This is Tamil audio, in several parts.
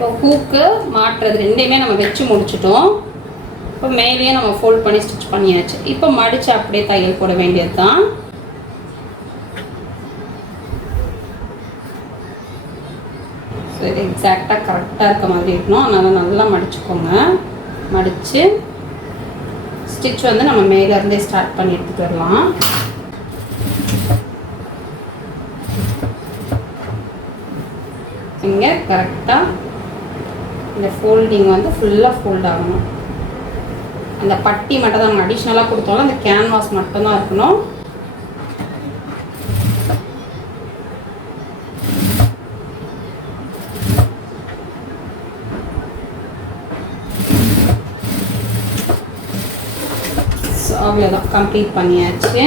இப்போ ஹூக்கு மாட்டுறது ரெண்டையுமே நம்ம வச்சு முடிச்சிட்டோம். இப்போ மேலேயே நம்ம ஃபோல்ட் பண்ணி ஸ்டிச் பண்ணியாச்சு. இப்போ மடித்து அப்படியே தையல் போட வேண்டியது தான். ஸோ இது எக்ஸாக்டாக கரெக்டாக இருக்க மாதிரி இருக்கணும். அதனால் நல்லா மடிச்சுக்கோங்க. மடித்து ஸ்டிச் வந்து நம்ம மேலேருந்தே ஸ்டார்ட் பண்ணி எடுத்துகிட்டு வரலாம். இங்கே கரெக்டாக இந்த ஃபோல்டிங் வந்து ஃபுல்லாக ஃபோல்ட் ஆகணும். அந்த பட்டி மட்டும் தான் நம்ம அடிஷ்னலாக கொடுத்தாலும் அந்த கேன்வாஸ் மட்டும்தான் இருக்கணும். ஸோ அவ்வளோதான், கம்ப்ளீட் பண்ணியாச்சு.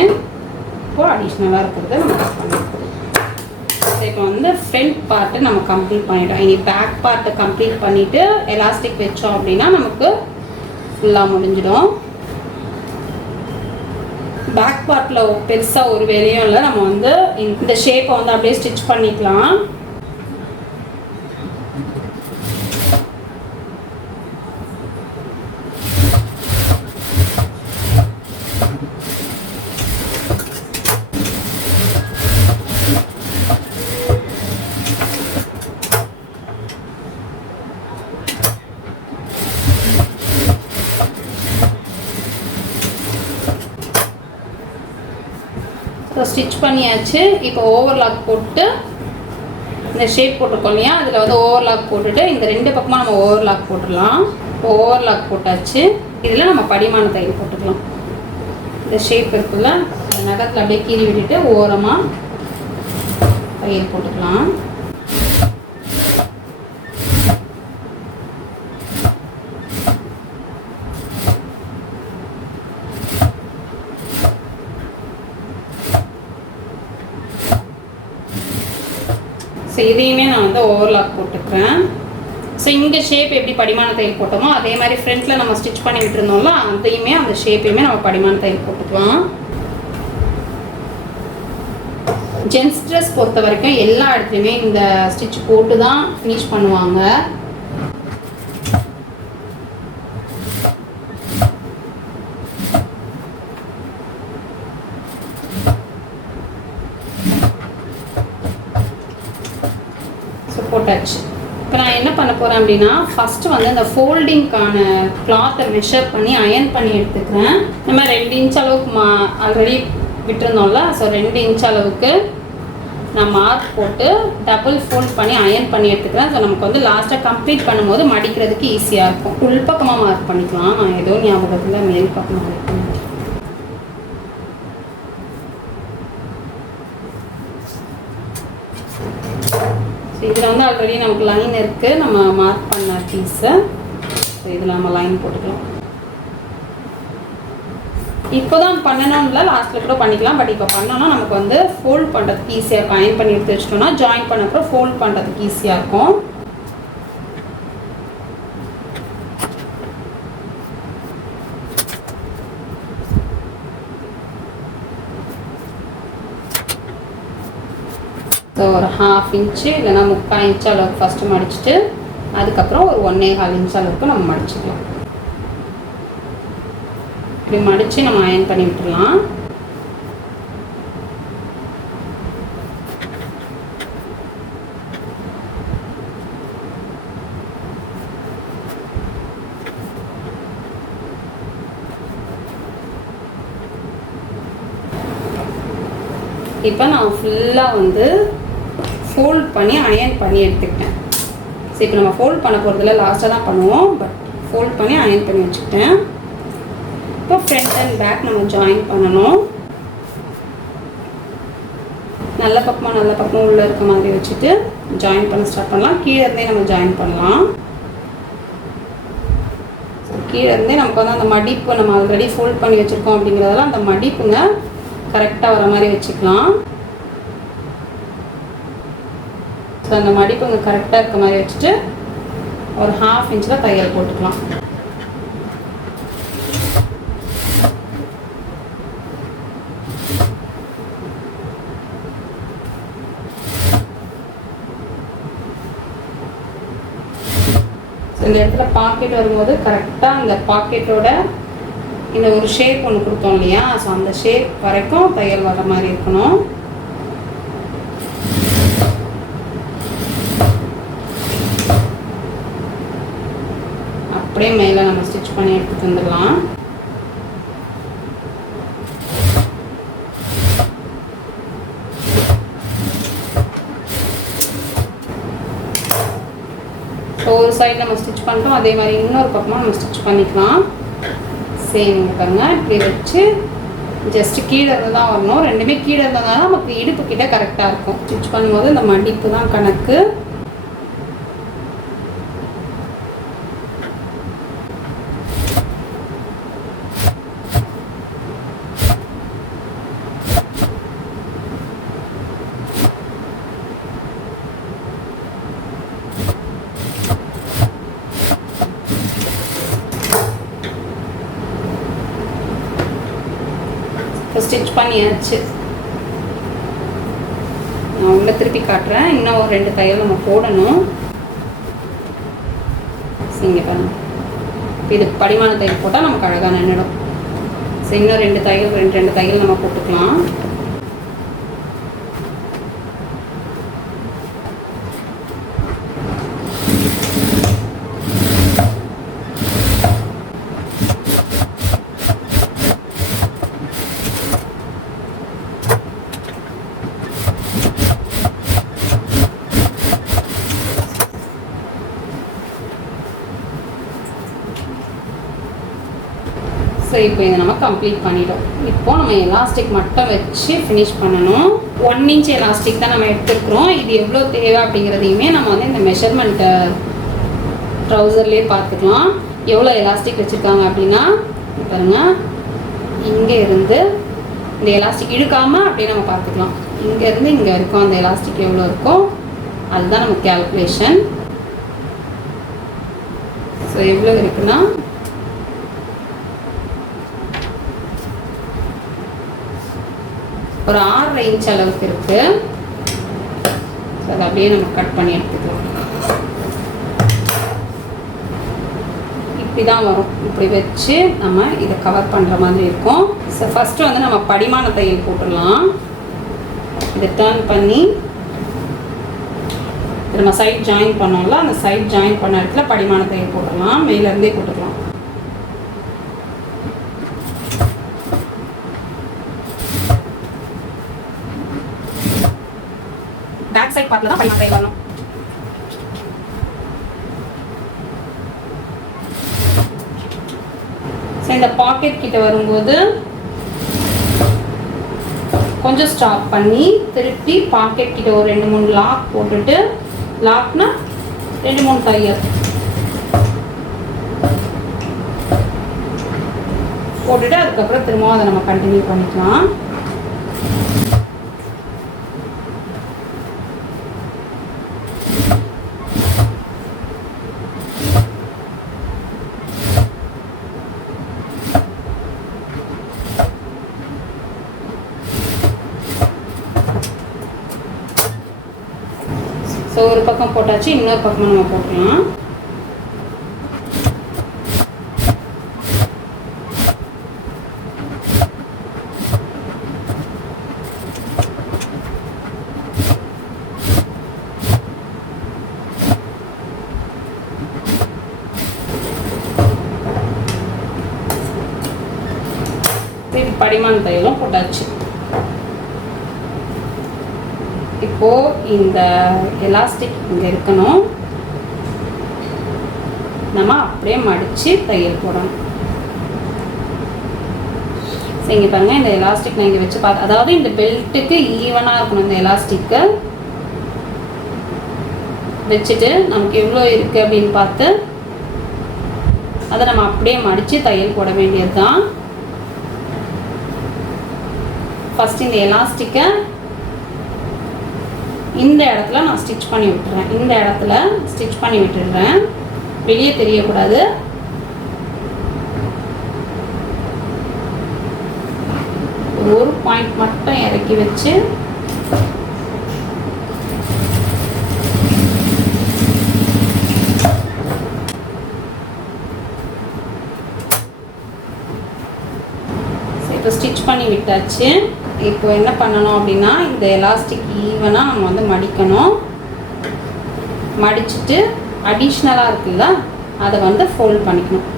இப்போ அடிஷ்னலாக இருக்கிறத நம்ம பண்ணிடுவோம். இப்போ வந்து ஃப்ரண்ட் பார்ட்டு நம்ம கம்ப்ளீட் பண்ணிட்டோம். இனி பேக் பார்ட்டை கம்ப்ளீட் பண்ணிவிட்டு எலாஸ்டிக் வச்சோம் அப்படின்னா நமக்கு ஃபுல்லாக முடிஞ்சிடும். பேக் பார்ட்டில் பெருசாக ஒரு வேலையும் இல்லை. நம்ம வந்து இந்த ஷேப்பை வந்து அப்படியே ஸ்டிச் பண்ணிக்கலாம். ஸ்டிச் பண்ணியாச்சு. இப்போ ஓவர்லாக் போட்டு இந்த ஷேப் போட்டிருக்கோம் இல்லையா, அதில் வந்து ஓவர்லாக் போட்டுட்டு இந்த ரெண்டு பக்கமாக நம்ம ஓவர்லாக் போட்டுடலாம். இப்போ ஓவர்லாக் போட்டாச்சு. இதில் நம்ம படிமான தையல் போட்டுக்கலாம். இந்த ஷேப் இருக்குல்ல, அந்த நகத்தில் அப்படியே கீறி விட்டுட்டு ஓரமாக தையல் போட்டுக்கலாம். ஸோ இதையுமே நான் வந்து ஓவர்லாக் போட்டுக்கிறேன். ஸோ இங்கே ஷேப் எப்படி படிமான தையல் போட்டோமோ அதே மாதிரி ஃப்ரண்ட்டில் நம்ம ஸ்டிச் பண்ணி விட்டுருந்தோம்ல, அதையுமே அந்த ஷேப்பையுமே நம்ம படிமான தையல் போட்டுக்கலாம். ஜென்ஸ் ட்ரெஸ் பொறுத்த வரைக்கும் எல்லா இடத்துலையுமே இந்த ஸ்டிச் போட்டு தான் ஃபினிஷ் பண்ணுவாங்க. போட்டாச்சு. இப்போ நான் என்ன பண்ண போகிறேன் அப்படின்னா, ஃபஸ்ட்டு வந்து இந்த ஃபோல்டிங்க்கான கிளாத்தை மெஷர் பண்ணி அயன் பண்ணி எடுத்துக்கிறேன். நம்ம 2 இன்ச் அளவுக்கு ஆல்ரெடி விட்டுருந்தோம்ல, ஸோ 2 இன்ச் அளவுக்கு நான் மார்க் போட்டு டபுள் ஃபோல்ட் பண்ணி அயன் பண்ணி எடுத்துக்கிறேன். ஸோ நமக்கு வந்து லாஸ்ட்டாக கம்ப்ளீட் பண்ணும்போது மடிக்கிறதுக்கு ஈஸியாக இருக்கும். உள் பக்கமாக மார்க் பண்ணிக்கலாம். நான் ஏதோ ஞாபகத்தில் மேல் பக்கமாக மார்க் பண்ணிக்கிறேன். இதில் வந்து ஆல்ரெடி நமக்கு லைன் இருக்குது, நம்ம மார்க் பண்ண பீஸை. ஸோ இதில் நம்ம லைன் போட்டுக்கலாம். இப்போ தான் பண்ணணும் இல்லை, லாஸ்ட்டில் கூட பண்ணிக்கலாம். பட் இப்போ பண்ணோன்னா நமக்கு வந்து ஃபோல்ட் பண்ணுறதுக்கு ஈஸியாக இருக்கும். அயன் பண்ணி எடுத்து வச்சிட்டோம்னா ஜாயின் பண்ணப்போ ஃபோல்ட் பண்ணுறதுக்கு ஈஸியாக இருக்கும். ஸோ ஒரு 1/2 இன்ச்சு இல்லைனா 3/4 இன்ச்சு அளவுக்கு ஃபஸ்ட்டு மடிச்சுட்டு அதுக்கப்புறம் ஒரு 1.25 இன்ச் அளவுக்கு நம்ம மடிச்சுக்கலாம். இப்படி மடித்து நம்ம அயன் பண்ணி விட்டுடலாம். இப்போ நான் ஃபுல்லாக வந்து ஃபோல்ட் பண்ணி அயன் பண்ணி எடுத்துக்கிட்டேன். சரி, இப்போ நம்ம ஃபோல்ட் பண்ண போகிறதுல லாஸ்ட்டாக தான் பண்ணுவோம். பட் ஃபோல்ட் பண்ணி அயன் பண்ணி வச்சுக்கிட்டேன். இப்போ ஃப்ரண்ட் அண்ட் பேக் நம்ம ஜாயின் பண்ணணும். நல்ல பக்கமாக உள்ளே இருக்க மாதிரி வச்சுட்டு ஜாயின் பண்ண ஸ்டார்ட் பண்ணலாம். கீழே இருந்தே நம்ம ஜாயின் பண்ணலாம். கீழே இருந்தே நமக்கு வந்து அந்த மடிப்பு நம்ம ஆல்ரெடி ஃபோல்ட் பண்ணி வச்சுருக்கோம் அப்படிங்கிறதெல்லாம் அந்த மடிப்புங்க கரெக்டாக வர மாதிரி வச்சுக்கலாம். ஸோ அந்த மடிப்புங்க கரெக்டாக இருக்க மாதிரி வச்சுட்டு ஒரு 1/2 இன்ச்சில் தையல் போட்டுக்கலாம். இந்த இடத்துல பாக்கெட் வரும்போது கரெக்டாக அந்த பாக்கெட்டோட இந்த ஒரு ஷேப் ஒன்று கொடுத்தோம் இல்லையா, ஸோ அந்த ஷேப் வரைக்கும் தையல் வர மாதிரி இருக்கணும். அப்படியே மேலே நம்ம ஸ்டிச் பண்ணி எடுத்துட்டு வந்துடலாம். ஒரு சைடு நம்ம ஸ்டிச் பண்ணிட்டோம், அதே மாதிரி இன்னொரு பக்கமாக நம்ம ஸ்டிச் பண்ணிக்கலாம். சேம் பாருங்க, இப்படி வச்சு ஜஸ்ட் கீழே இருந்து தான் வரணும். ரெண்டுமே கீழே இருந்ததுனால நமக்கு இடுப்பு கிட்ட கரெக்டாக இருக்கும். ஸ்டிச் பண்ணும்போது இந்த மடிப்பு தான் கணக்கு. ஸ்டிச் பண்ணியாச்சு. நான் உள்ள திருப்பி காட்டுறேன். இன்னும் ஒரு 2 தையல் நம்ம போடணும். இங்கே பாருங்க, இது படிமான தையல் போட்டால் நமக்கு அழகாக நின்றுடும். ஸோ இன்னும் 2 தையல் நம்ம போட்டுக்கலாம். ஸோ இப்போ இதை நம்ம கம்ப்ளீட் பண்ணிட்டோம். இப்போ நம்ம எலாஸ்டிக் மட்டும் வச்சு ஃபினிஷ் பண்ணணும். 1 இன்ச் எலாஸ்டிக் தான் நம்ம எடுத்துக்கிறோம். இது எவ்வளோ தேவை அப்படிங்கிறதையுமே நம்ம வந்து இந்த மெஷர்மெண்ட்டை ட்ரௌசர்லேயே பார்த்துக்கலாம். எவ்வளோ எலாஸ்டிக் வச்சுருக்காங்க அப்படின்னா பாருங்கள், இங்கே இருந்து இந்த எலாஸ்டிக் இழுக்காமல் அப்படியே நம்ம பார்த்துக்கலாம். இங்கேருந்து இங்கே இருக்கும் அந்த எலாஸ்டிக் எவ்வளோ இருக்கும், அதுதான் நம்ம கேல்குலேஷன். ஸோ எவ்வளோ இருக்குன்னா ஒரு 6.5 இன்ச் அளவுக்கு இருக்கு. அதை அப்படியே நம்ம கட் பண்ணி எடுத்துக்கலாம். இப்படி தான் வரும். இப்படி வச்சு நம்ம இதை கவர் பண்ணுற மாதிரி இருக்கும். ஸோ ஃபஸ்ட்டு வந்து நம்ம படிமான தையல் போட்டுடலாம். இதை டர்ன் பண்ணி நம்ம சைட் ஜாயின் பண்ணோம்ல, அந்த சைட் ஜாயின் பண்ண இடத்துல படிமான தையல் போட்டுடலாம். மேலேருந்தே போட்டுக்கலாம். பேக் சைட் பார்ட்ல தான் படிமான தையல் வரணும். ஸோ இந்த பாக்கெட் கிட்ட வரும்போது கொஞ்சம் ஸ்டாப் பண்ணி திருப்பி பாக்கெட் கிட்ட ஒரு 2-3 லாக் போட்டுட்டு, லாக்னா 2-3 தையல் போட்டுட்டு அதுக்கப்புறம் திரும்பவும் அதை நம்ம கண்டினியூ பண்ணிக்கலாம். ஸோ ஒரு பக்கம் போட்டாச்சு, இன்னொரு பக்கம் நம்ம போட்டுக்கலாம். படிமான தையலும் போட்டாச்சு. இப்போ இந்த எலாஸ்டிக் இங்கே இருக்கணும், நம்ம அப்படியே மடித்து தையல் போடணும். சரிங்க பாருங்க, இந்த எலாஸ்டிக் நான் இங்கே வச்சு பார்த்து, அதாவது இந்த பெல்ட்டுக்கு ஈவனாக இருக்கணும். இந்த எலாஸ்டிக்கு வச்சுட்டு நமக்கு எவ்வளோ இருக்குது அப்படின்னு பார்த்து அதை நம்ம அப்படியே மடித்து தையல் போட வேண்டியது தான். ஃபஸ்ட் இந்த எலாஸ்டிக்கை இந்த இடத்துல நான் ஸ்டிச் பண்ணி விட்டுறேன். இந்த இடத்துல ஸ்டிச் பண்ணி விட்டுடுறேன், வெளியே தெரியக்கூடாது. ஒரு பாயிண்ட் மட்டும் இறக்கி வச்சு இப்போ ஸ்டிச் பண்ணி விட்டாச்சு. இப்போ என்ன பண்ணணும் அப்படின்னா இந்த எலாஸ்டிக் ஈவனாக நம்ம வந்து மடிக்கணும். மடிச்சுட்டு அடிஷ்னலாக இருக்குல்ல அதை வந்து ஃபோல்ட் பண்ணிக்கணும்.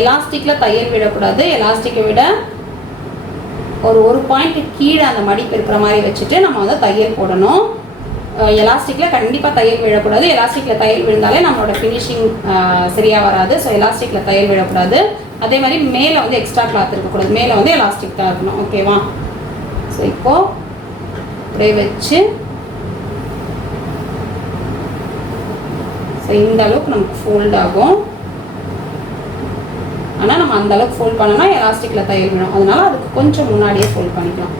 எலாஸ்டிக்கில் தையல் விடக்கூடாது. எலாஸ்டிக்கை விட ஒரு பாயிண்ட் கீழே அந்த மடிப்பு இருக்கிற மாதிரி வச்சுட்டு நம்ம வந்து தையல் போடணும். எலாஸ்டிக்கில் கண்டிப்பாக தையல் விழக்கூடாது. எலாஸ்டிக்கில் தையல் விழுந்தாலே நம்மளோட ஃபினிஷிங் சரியாக வராது. ஸோ எலாஸ்டிக்கில் தையல் விழக்கூடாது. அதே மாதிரி மேலே வந்து எக்ஸ்ட்ரா கிளாத் இருக்கக்கூடாது. மேலே வந்து எலாஸ்டிக் தான் இருக்கணும். ஓகேவா? ஸோ இப்போது அப்படியே வச்சு ஸோ இந்த அளவுக்கு நமக்கு ஃபோல்ட் ஆகும். ஆனால் நம்ம அந்த அளவுக்கு ஃபோல்ட் பண்ணோம்னா எலாஸ்டிக்கில் தையல் விடும். அதனால அதுக்கு கொஞ்சம் முன்னாடியே ஃபோல்ட் பண்ணிக்கலாம்.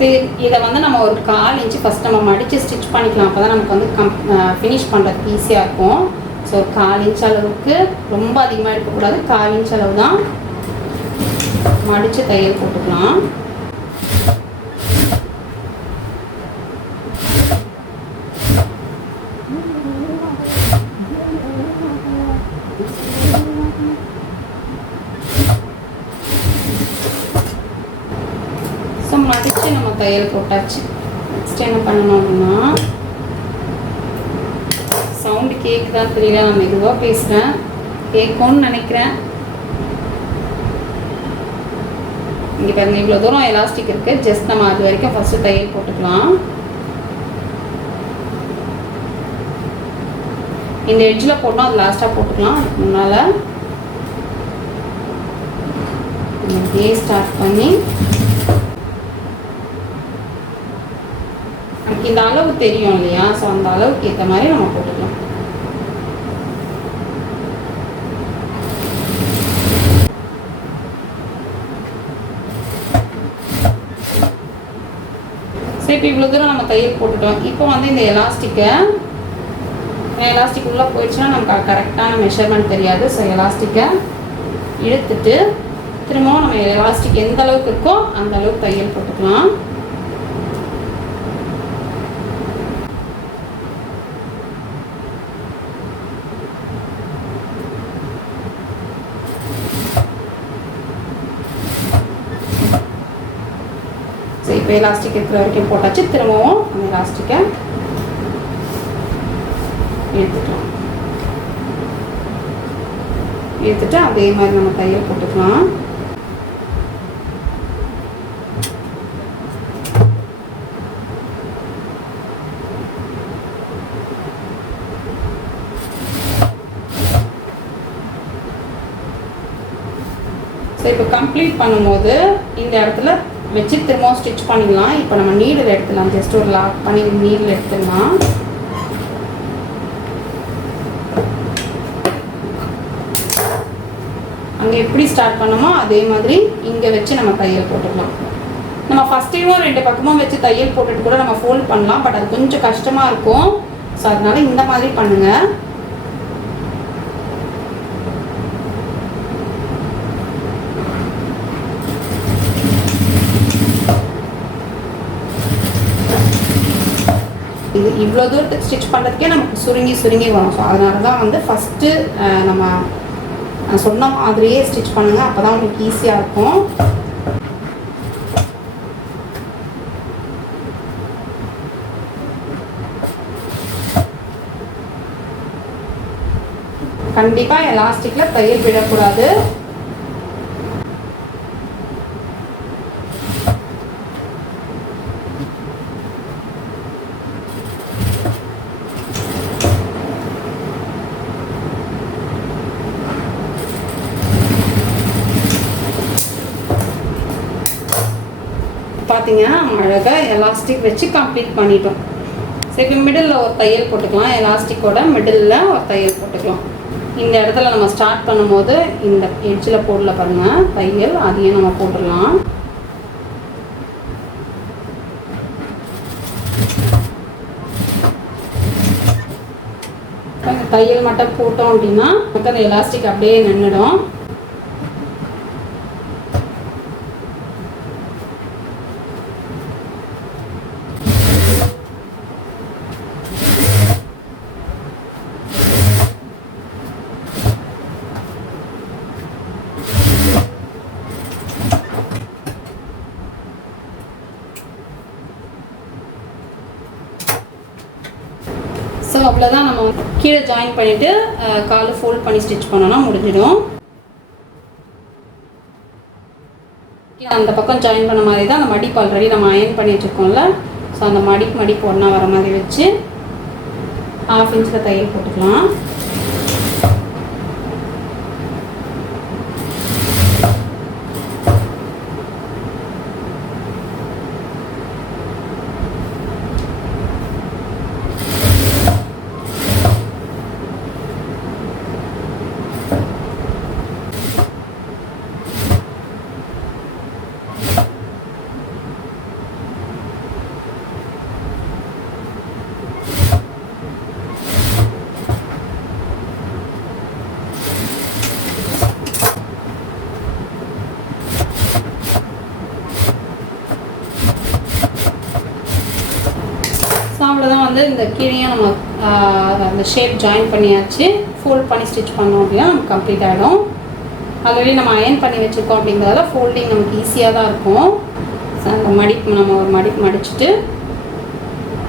சரி, இதை வந்து நம்ம ஒரு 1/4 இன்ச்சு ஃபஸ்ட் நம்ம மடித்து ஸ்டிச் பண்ணிக்கலாம். அப்போ தான் நமக்கு வந்து ஃபினிஷ் பண்ணுறதுக்கு ஈஸியாக இருக்கும். ஸோ 1/4 இன்ச் அளவுக்கு, ரொம்ப அதிகமாக எடுக்கக்கூடாது, 1/4 இன்ச் அளவு தான் மடித்து தையல் போட்டுக்கலாம். மடித்து நம்ம தையல் போட்டாச்சு. நெக்ஸ்ட் என்ன பண்ணணும் அப்படின்னா, சவுண்டு கேட்குதான் தெரியல, நான் மெதுவாக பேசுகிறேன், கேட்கும்னு நினைக்கிறேன். இங்கே பாருங்க, இவ்வளோ தூரம் எலாஸ்டிக் இருக்குது. ஜஸ்ட் நம்ம அது வரைக்கும் ஃபஸ்ட்டு தையல் போட்டுக்கலாம். இந்த எட்ஜில் போட்டோம், அது லாஸ்ட்டாக போட்டுக்கலாம். அதுக்கு முன்னால் அப்படியே ஸ்டார்ட் பண்ணி இந்த அளவு தெரியும் இல்லையா? ஸோ அந்த அளவுக்கு ஏற்ற மாதிரி நம்ம போட்டுக்கலாம். ஸோ இப்போ இவ்வளோ தூரம் நம்ம தையல் போட்டுட்டோம். இப்போ வந்து இந்த எலாஸ்டிக் உள்ளே போயிடுச்சுன்னா நமக்கு கரெக்டான மெஷர்மெண்ட் தெரியாது. ஸோ எலாஸ்டிக்கை இழுத்துட்டு திரும்பவும் நம்ம எலாஸ்டிக் எந்த அளவுக்கு இருக்கோ அந்த அளவுக்கு தையல் போட்டுக்கலாம். இப்போ எலாஸ்டிக் இருக்கிற வரைக்கும் போட்டாச்சு. திரும்பவும் அந்த எலாஸ்டிக்கை எடுத்துக்கலாம். எடுத்துட்டு அதே மாதிரி நம்ம தையல் போட்டுக்கலாம். ஸோ இப்போ கம்ப்ளீட் பண்ணும்போது இந்த இடத்துல வச்சு திரும்பவும் ஸ்டிச் பண்ணிக்கலாம். இப்போ நம்ம நீடில் எடுத்துடலாம். ஜஸ்ட் ஒரு லாக் பண்ணி நீடில் எடுத்துடலாம். அங்கே எப்படி ஸ்டார்ட் பண்ணோமோ அதே மாதிரி இங்கே வச்சு நம்ம தையல் போட்டுக்கலாம். நம்ம ஃபஸ்ட்டையும் 2 பக்கமும் வச்சு தையல் போட்டுட்டு கூட நம்ம ஃபோல்ட் பண்ணலாம். பட் அது கொஞ்சம் கஷ்டமாக இருக்கும். ஸோ அதனால இந்த மாதிரி பண்ணுங்கள். இது இவ்வளோ தூரத்துக்கு ஸ்டிச் பண்ணுறதுக்கே நமக்கு சுருங்கி வரும். ஸோ அதனால தான் வந்து ஃபஸ்ட்டு நம்ம சொன்ன மாதிரியே ஸ்டிச் பண்ணுங்கள். அப்போ தான் உங்களுக்கு ஈஸியாக இருக்கும். கண்டிப்பாக எலாஸ்டிக்கில் தையல் விடக்கூடாது. பார்த்தீங்கன்னா அழகாக எலாஸ்டிக் வச்சு கம்ப்ளீட் பண்ணிட்டோம். சரி, இப்போ மிடில் ஒரு தையல் போட்டுக்கலாம். எலாஸ்டிக்கோட மிடில் ஒரு தையல் போட்டுக்கலாம். இந்த இடத்துல நம்ம ஸ்டார்ட் பண்ணும்போது இந்த எட்ஜில் போடல பாருங்கள் தையல், அதையும் நம்ம போட்டுடலாம். தையல் மட்டும் போட்டோம் அப்படின்னா நமக்கு அந்த எலாஸ்டிக் அப்படியே நின்றுடும். ஸோ அவ்வளோதான். நம்ம கீழே ஜாயின் பண்ணிவிட்டு காலை ஃபோல்ட் பண்ணி ஸ்டிச் பண்ணோன்னா முடிஞ்சிடும். அந்த பக்கம் ஜாயின் பண்ண மாதிரி தான் அந்த மடிப்பு ஆல்ரெடி நம்ம அயன் பண்ணி வச்சுருக்கோம்ல. ஸோ அந்த மடிப்பு ஒன்றா வர மாதிரி வச்சு 1/2 இன்ச்சில் தையல் போட்டுக்கலாம். அவ்வளோதான். வந்து இந்த கீழையும் நம்ம அந்த ஷேப் ஜாயின் பண்ணியாச்சு. ஃபோல்ட் பண்ணி ஸ்டிச் பண்ணோம் அப்படின்னா நமக்கு கம்ப்ளீட் ஆகிடும். ஆல்ரெடி நம்ம அயன் பண்ணி வச்சுருக்கோம் அப்படிங்கிறதால ஃபோல்டிங் நமக்கு ஈஸியாக தான் இருக்கும். ஸோ அந்த மடிப்பு நம்ம ஒரு மடிப்பு மடிச்சுட்டு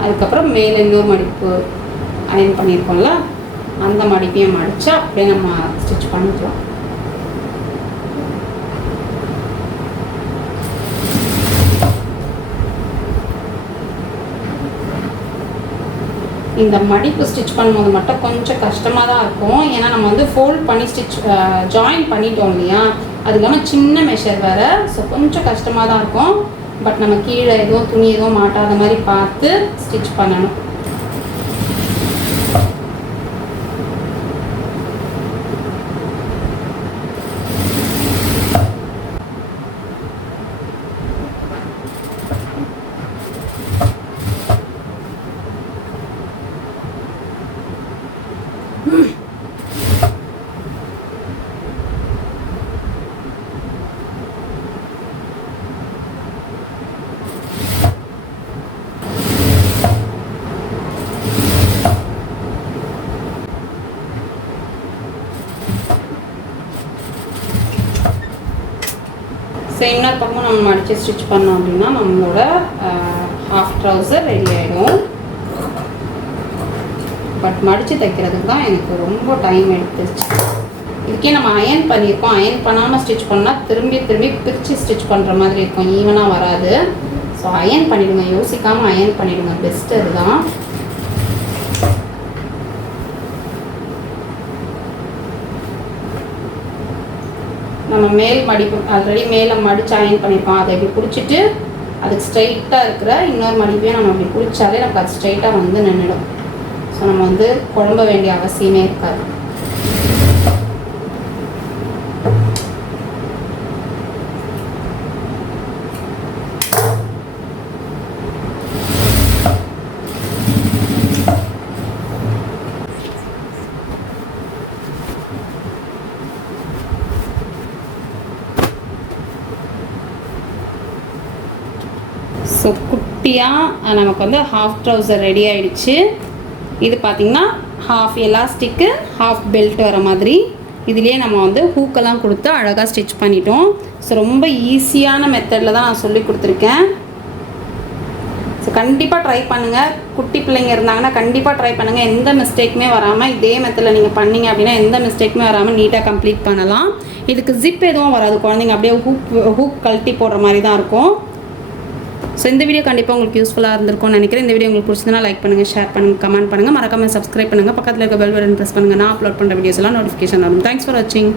அதுக்கப்புறம் மேலே இன்னொரு மடிப்பு அயன் பண்ணியிருக்கோம்ல அந்த மடிப்பையும் மடித்து அப்படியே நம்ம ஸ்டிச் பண்ணிக்கலாம். இந்த மடிப்பு ஸ்டிச் பண்ணும்போது மட்டும் கொஞ்சம் கஷ்டமாக தான் இருக்கும். ஏன்னா நம்ம வந்து ஃபோல்ட் பண்ணி ஜாயின் பண்ணிட்டோம் இல்லையா, அது இல்லாமல் சின்ன மெஷர் வேறு. ஸோ கொஞ்சம் கஷ்டமாக தான் இருக்கும். பட் நம்ம கீழே எதுவும் துணி எதுவும் மாட்டாத மாதிரி பார்த்து ஸ்டிச் பண்ணணும். இன்னொரு பக்கம் நம்ம மடித்து ஸ்டிச் பண்ணோம் அப்படின்னா நம்மளோட ஹாஃப் ட்ரவுசர் ரெடி ஆகிடும். பட் மடித்து தைக்கிறதுக்கு தான் எனக்கு ரொம்ப டைம் எடுத்துருச்சு. இதுக்கே நம்ம அயன் பண்ணியிருக்கோம். அயன் பண்ணாமல் ஸ்டிச் பண்ணால் திரும்பி பிரித்து ஸ்டிச் பண்ணுற மாதிரி இருக்கும், ஈவனாக வராது. ஸோ அயன் பண்ணிவிடுங்க, யோசிக்காமல் அயன் பண்ணிவிடுங்க, பெஸ்ட்டு அதுதான். நம்ம மேல் மடிப்பு ஆல்ரெடி மேலே மடித்து அயன் பண்ணியிருக்கோம். அதை இப்படி பிடிச்சிட்டு அதுக்கு ஸ்ட்ரைட்டாக இருக்கிற இன்னொரு மடிப்பையும் நம்ம அப்படி பிடிச்சாலே நமக்கு அது ஸ்ட்ரைட்டாக வந்து நின்றுடும். ஸோ நம்ம வந்து குழம்ப வேண்டிய அவசியமே இருக்காது. ஸோ குட்டியாக நமக்கு வந்து ஹாஃப் ட்ரவுசர் ரெடி ஆகிடுச்சு. இது பார்த்திங்கன்னா ஹாஃப் எலாஸ்டிக்கு ஹாஃப் பெல்ட் வர மாதிரி இதுலேயே நம்ம வந்து ஹூக்கெல்லாம் கொடுத்து அழகாக ஸ்டிச் பண்ணிட்டோம். ஸோ ரொம்ப ஈஸியான மெத்தடில் தான் நான் சொல்லி கொடுத்துருக்கேன். ஸோ கண்டிப்பாக ட்ரை பண்ணுங்கள். குட்டி பிள்ளைங்க இருந்தாங்கன்னா கண்டிப்பாக ட்ரை பண்ணுங்கள். எந்த மிஸ்டேக்குமே வராமல் இதே மெத்தடில் நீங்கள் பண்ணிங்க அப்படின்னா எந்த மிஸ்டேக்குமே வராமல் நீட்டாக கம்ப்ளீட் பண்ணலாம். இதுக்கு ஜிப் எதுவும் வராது. குழந்தைங்க அப்படியே ஹூக் கழட்டி போடுற மாதிரி தான் இருக்கும். ஸோ இந்த வீடியோ கண்டிப்பாக உங்களுக்கு யூஸ்ஃபுல்லாக இருந்திருக்கும்னு நினைக்கிறேன். இந்த வீடியோ உங்களுக்கு பிடிச்சதுன்னா லைக் பண்ணுங்கள், ஷேர் பண்ணுங்கள், கமெண்ட் பண்ணுங்கள், மறக்காமல் சப்ஸ்கிரைப் பண்ணுங்கள், பக்கத்தில் இருக்க பெல் பட்டன் ப்ரெஸ் பண்ணுங்கள். நான் அப்லோட் பண்ணுற வீடியோஸ் எல்லாம் நோட்டிஃபிகேஷன் வரும். தேங்க்ஸ் ஃபார் வாட்சிங்.